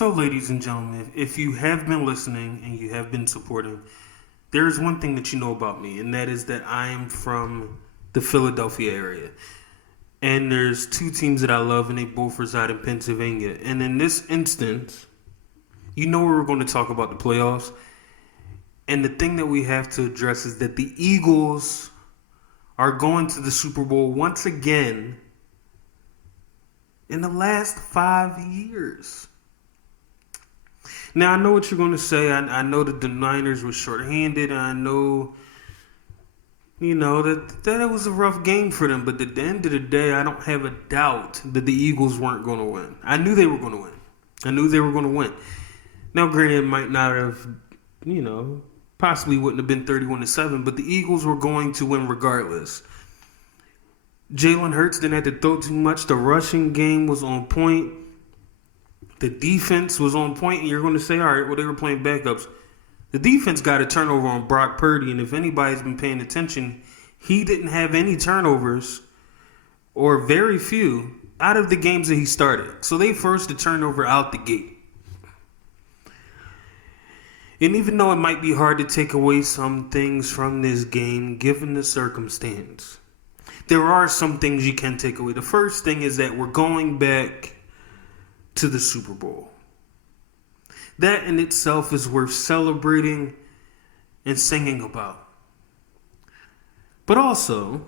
So, ladies and gentlemen, if you have been listening and you have been supporting, there is one thing that you know about me, and that is that I am from the Philadelphia area. And there's two teams that I love, and they both reside in Pennsylvania. And in this instance, you know we're going to talk about the playoffs. And the thing that we have to address is that the Eagles are going to the Super Bowl once again in the last 5 years. Now, I know what you're going to say. I know that the Niners were shorthanded. I know, that it was a rough game for them. But at the end of the day, I don't have a doubt that the Eagles weren't going to win. I knew they were going to win. I knew they were going to win. Now, granted, it might not have, possibly wouldn't have been 31-7, but the Eagles were going to win regardless. Jalen Hurts didn't have to throw too much. The rushing game was on point. The defense was on point, and you're going to say, all right, well, they were playing backups. The defense got a turnover on Brock Purdy, and if anybody's been paying attention, he didn't have any turnovers, or very few, out of the games that he started. So they forced the turnover out the gate. And even though it might be hard to take away some things from this game, given the circumstance, there are some things you can take away. The first thing is that we're going back to the Super Bowl. That in itself is worth celebrating and singing about. But also,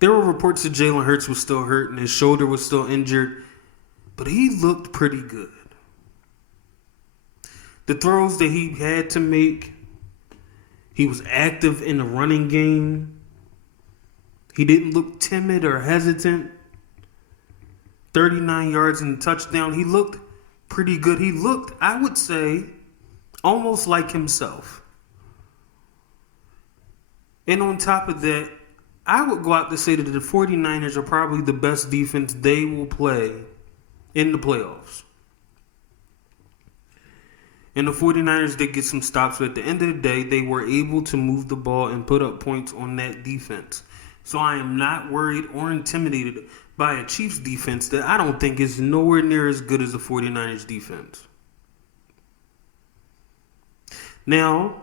there were reports that Jalen Hurts was still hurt and his shoulder was still injured, but he looked pretty good. The throws that he had to make, he was active in the running game. He didn't look timid or hesitant. 39 yards and a touchdown. He looked pretty good. He looked, I would say, almost like himself. And on top of that, I would go out to say that the 49ers are probably the best defense they will play in the playoffs. And the 49ers did get some stops, but at the end of the day, they were able to move the ball and put up points on that defense. So I am not worried or intimidated by a Chiefs defense that I don't think is nowhere near as good as the 49ers defense. Now,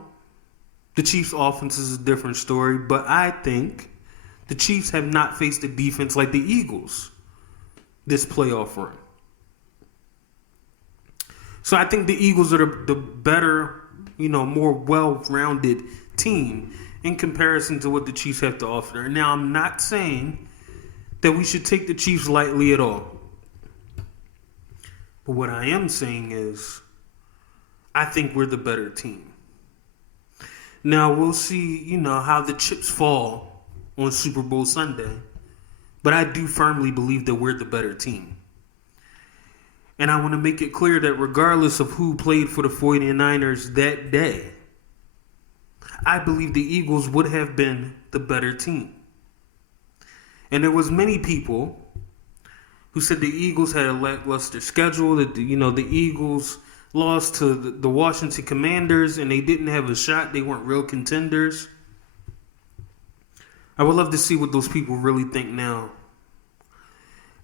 the Chiefs offense is a different story, but I think the Chiefs have not faced a defense like the Eagles this playoff run. So I think the Eagles are the better, more well-rounded team in comparison to what the Chiefs have to offer. Now, I'm not saying that we should take the Chiefs lightly at all. But what I am saying is, I think we're the better team. Now, we'll see, how the chips fall on Super Bowl Sunday. But I do firmly believe that we're the better team. And I want to make it clear that regardless of who played for the 49ers that day, I believe the Eagles would have been the better team. And there was many people who said the Eagles had a lackluster schedule, that the Eagles lost to the Washington Commanders and they didn't have a shot. They weren't real contenders. I would love to see what those people really think now.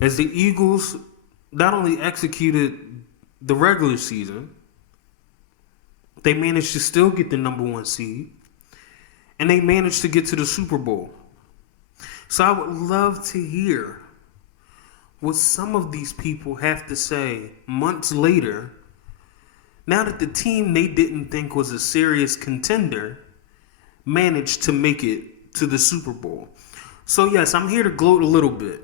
As the Eagles not only executed the regular season, they managed to still get the number one seed, and they managed to get to the Super Bowl. So I would love to hear what some of these people have to say months later, now that the team they didn't think was a serious contender managed to make it to the Super Bowl. So yes, I'm here to gloat a little bit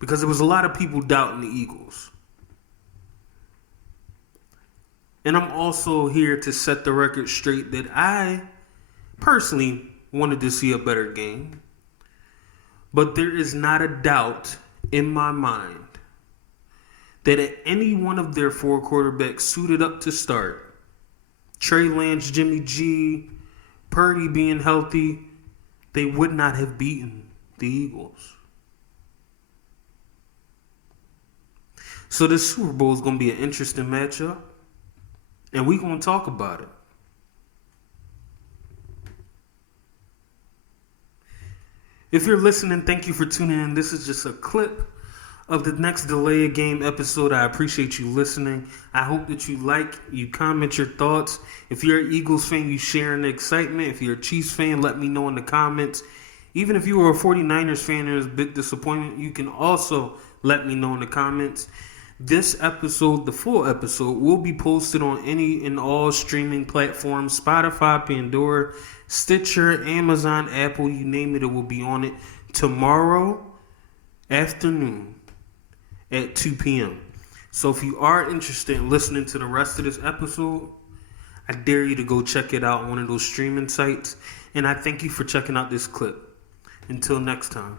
because there was a lot of people doubting the Eagles. And I'm also here to set the record straight that I personally wanted to see a better game. But there is not a doubt in my mind that at any one of their four quarterbacks suited up to start, Trey Lance, Jimmy G, Purdy being healthy, they would not have beaten the Eagles. So this Super Bowl is going to be an interesting matchup, and we're going to talk about it. If you're listening, thank you for tuning in. This is just a clip of the next Delay a Game episode. I appreciate you listening. I hope that you comment your thoughts. If you're an Eagles fan, you sharing the excitement. If you're a Chiefs fan, let me know in the comments. Even if you were a 49ers fan and was a bit disappointed, you can also let me know in the comments. This episode, the full episode, will be posted on any and all streaming platforms: Spotify, Pandora, Stitcher, Amazon, Apple, you name it, it will be on it tomorrow afternoon at 2 p.m. So if you are interested in listening to the rest of this episode, I dare you to go check it out on one of those streaming sites. And I thank you for checking out this clip. Until next time.